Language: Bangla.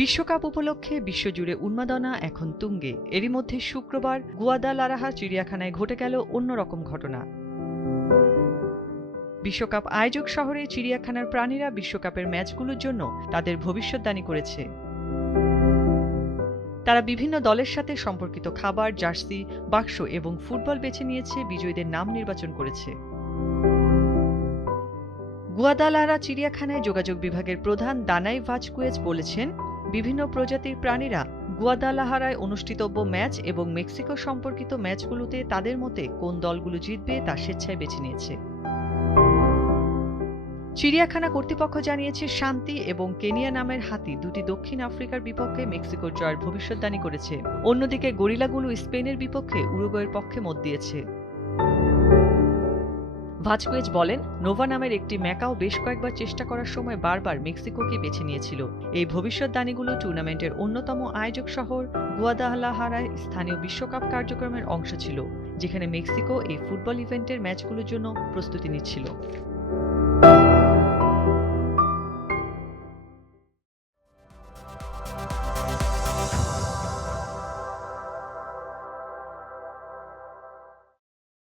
বিশ্বকাপ উপলক্ষে বিশ্বজুড়ে উন্মাদনা এখন তুঙ্গে। এরই মধ্যে শুক্রবার গুয়াদালারাহা চিড়িয়াখানায় ঘটে গেল অন্যরকম ঘটনা। বিশ্বকাপ আয়োজক শহরে চিড়িয়াখানার প্রাণীরা বিশ্বকাপের ম্যাচগুলোর জন্য তাদের ভবিষ্যদ্বাণী করেছে। তারা বিভিন্ন দলের সাথে সম্পর্কিত খাবার, জার্সি, বাক্স এবং ফুটবল বেছে নিয়েছে, বিজয়ীদের নাম নির্বাচন করেছে। গুয়াদালাহারা চিড়িয়াখানায় যোগাযোগ বিভাগের প্রধান দানাই ভাজকুয়েজ বলেছেন, বিভিন্ন প্রজাতির প্রাণীরা গুয়াদালাহারায় অনুষ্ঠিতব্য ম্যাচ এবং মেক্সিকো সম্পর্কিত ম্যাচগুলোতে তাদের মতে কোন দলগুলো জিতবে তা স্বেচ্ছায় বেছে নিয়েছে। চিড়িয়াখানা কর্তৃপক্ষ জানিয়েছে, শান্তি এবং কেনিয়া নামের হাতি দুটি দক্ষিণ আফ্রিকার বিপক্ষে মেক্সিকোর জয়ের ভবিষ্যদ্বাণী করেছে। অন্যদিকে গরিলাগুলো স্পেনের বিপক্ষে উরুগুয়ের পক্ষে মত দিয়েছে। ভাজকুয়েজ বলেন, নোভা নামের একটি ম্যাকাও বেশ কয়েকবার চেষ্টা করার সময় বারবার মেক্সিকোকে বেছে নিয়েছিল। এই ভবিষ্যদ্বাণীগুলো টুর্নামেন্টের অন্যতম আয়োজক শহর গুয়াদালাহারায় স্থানীয় বিশ্বকাপ কার্যক্রমের অংশ ছিল, যেখানে মেক্সিকো এই ফুটবল ইভেন্টের ম্যাচগুলোর জন্য প্রস্তুতি নিচ্ছিল।